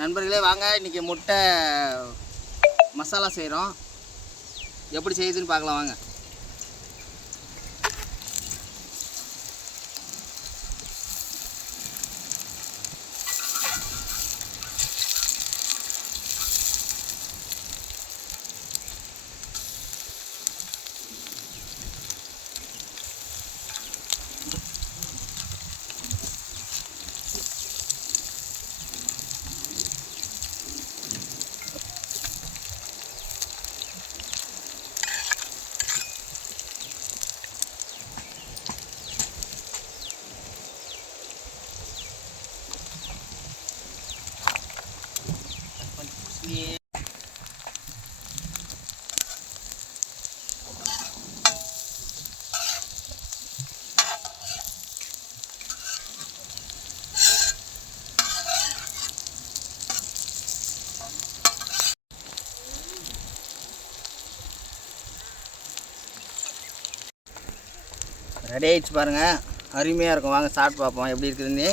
நண்பர்களே வாங்க, இன்றைக்கி முட்டை மசாலா செய்கிறோம். எப்படி செய்யுதுன்னு பார்க்கலாம் வாங்க. ரெடி ஆகிடுச்சு பாருங்கள், அருமையாக இருக்கும். வாங்க சாப்பிட்டு பார்ப்போம் எப்படி இருக்குதுன்னு.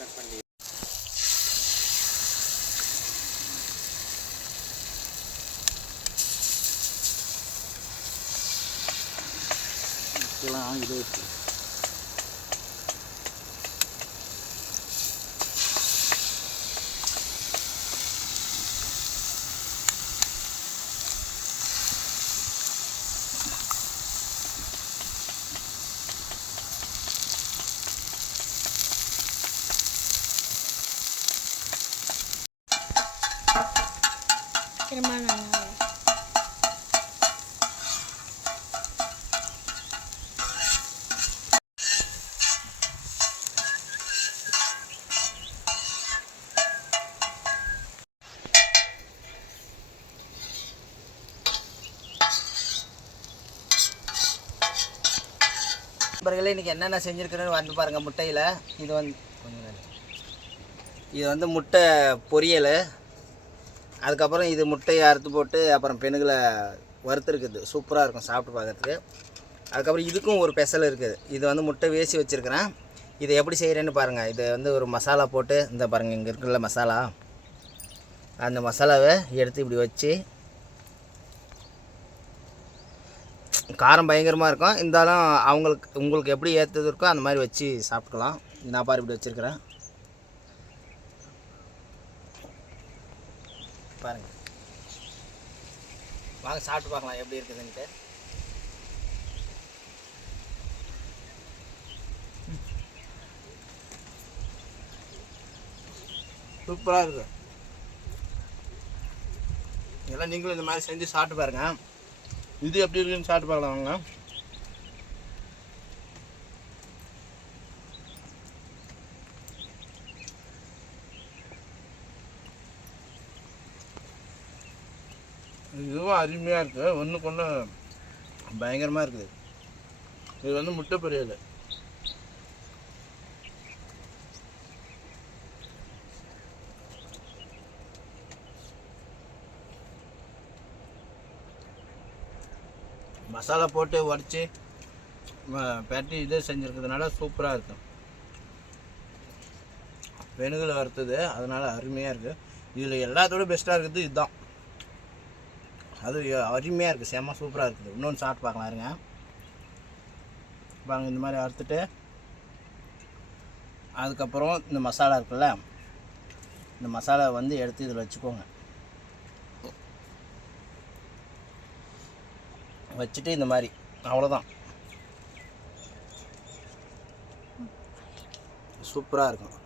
கட் பண்ணி இது நண்பர்களே, இன்றைக்கி என்னென்ன செஞ்சுருக்குறேன்னு வந்து பாருங்கள். முட்டையில் இது வந்து முட்டை பொரியல். அதுக்கப்புறம் இது முட்டையை அறுத்து போட்டு அப்புறம் பெணுகளை வறுத்துருக்குது. சூப்பராக இருக்கும் சாப்பிட்டு பார்க்குறதுக்கு. அதுக்கப்புறம் இதுக்கும் ஒரு ஸ்பெஷல் இருக்குது. இது வந்து முட்டை வேசி வச்சுருக்கிறேன். இதை எப்படி செய்கிறேன்னு பாருங்கள். இது வந்து ஒரு மசாலா போட்டு இந்த பாருங்கள், இங்கே இருக்குல்ல மசாலா, அந்த மசாலாவை எடுத்து இப்படி வச்சு, காரம் பயங்கரமாக இருக்கும். இருந்தாலும் உங்களுக்கு எப்படி ஏற்றது இருக்கோ அந்த மாதிரி வச்சு சாப்பிட்டுக்கலாம். நான் பாரு இப்படி வச்சுருக்கிறேன் பாருங்கள். வாங்க சாப்பிட்டு பார்க்கலாம் எப்படி இருக்குதுன்ட்டு. சூப்பராக இருக்குது. இதெல்லாம் நீங்களும் இந்த மாதிரி செஞ்சு சாப்பிட்டு பாருங்கள். இது எப்படி இருக்குன்னு சாப்பிட்டு பார்க்கலாம் வாங்க. இதுவும் அருமையாக இருக்குது. ஒன்றுக்கு ஒன்று பயங்கரமாக இருக்குது. இது வந்து முட்டை பொரியல். மசாலா போட்டு உடச்சி பெரட்டி இதே செஞ்சுருக்கிறதுனால சூப்பராக இருக்கும். பெணுகளை வறுத்தது அதனால் அருமையாக இருக்குது. இதில் எல்லாத்தோட பெஸ்ட்டாக இருக்குது இதுதான். அது அருமையாக இருக்குது, செம்ம சூப்பராக இருக்குது. இன்னொன்று சாப்பிட்டு பார்க்கலாம் இருங்க. பாருங்கள், இந்த மாதிரி அறுத்துட்டு அதுக்கப்புறம் இந்த மசாலா இருக்குல்ல, இந்த மசாலா வந்து எடுத்து இதில் வச்சுக்கோங்க. வச்சுட்டு இந்த மாதிரி அவ்வளோதான், சூப்பராக இருக்கும்.